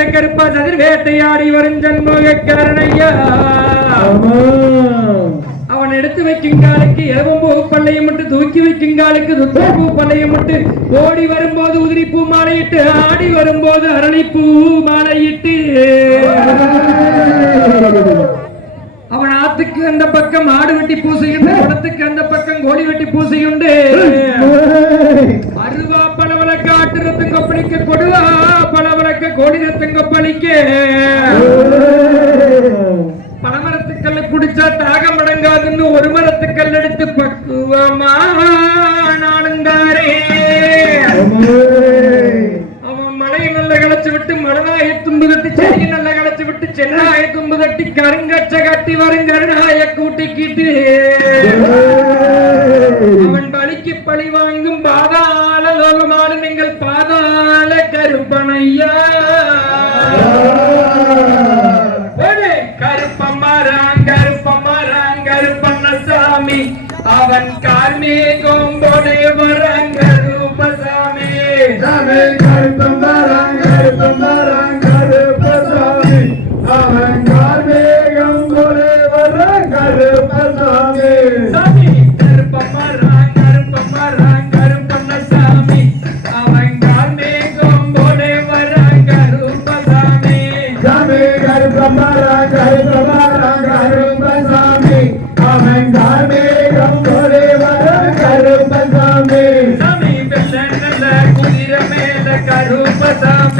வேட்ட கருப்பா சதிர் வேட்டையாடி வரும் ஜன்மோகக்காரனையா அவன் எடுத்து வைக்குங்காலுக்கு இளவம்பூ பள்ளையும் விட்டு தூக்கி வைக்குங்காலுக்கு துத்தப்பூ பள்ளையும் விட்டு ஓடி வரும்போது உதிரிப்பூ மாலையிட்டு ஆடி வரும்போது அரளிப்பூ மாலையிட்டு. அவன் ஆத்துக்கு அந்த பக்கம் ஆடு வெட்டி பூசையுண்டு குளத்துக்கு அந்த பக்கம் கோழி வெட்டி பூசையுண்டு. பக்கத்து பக்குவமா நாடுந்தாரே விட்டு மனதாய தும்பு கட்டி செடி நல்ல களைச்சு விட்டு சென்னாய தும்பு கட்டி கருங்கச்ச கட்டி வருங்கருணாய கூட்டி கீட்டு அவன் பலிக்கு பழிவான் पावन काल में passar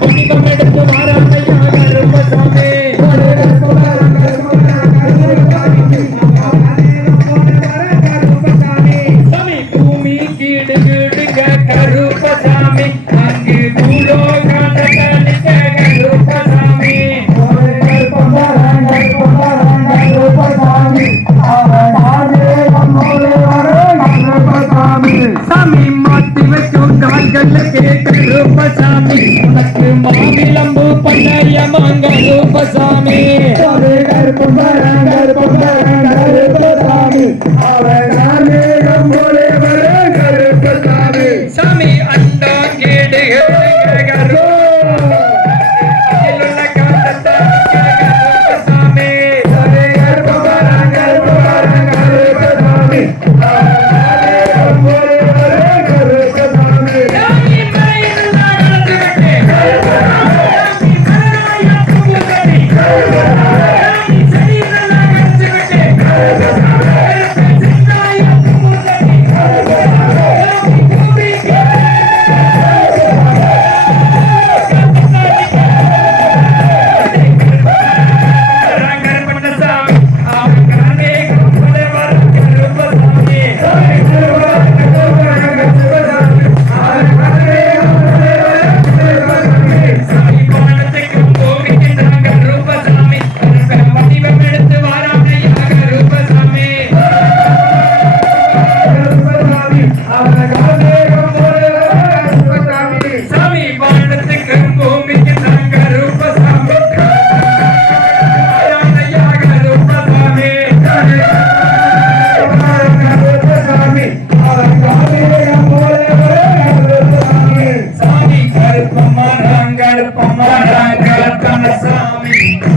manga no bazar.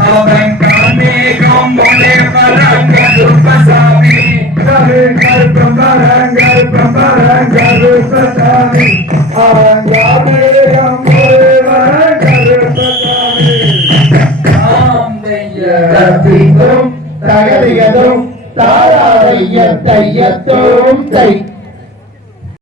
அவன் காமேகம் ஒளே வரம் அவன் காமேகம் தகதியதும் தையத்தோம் தை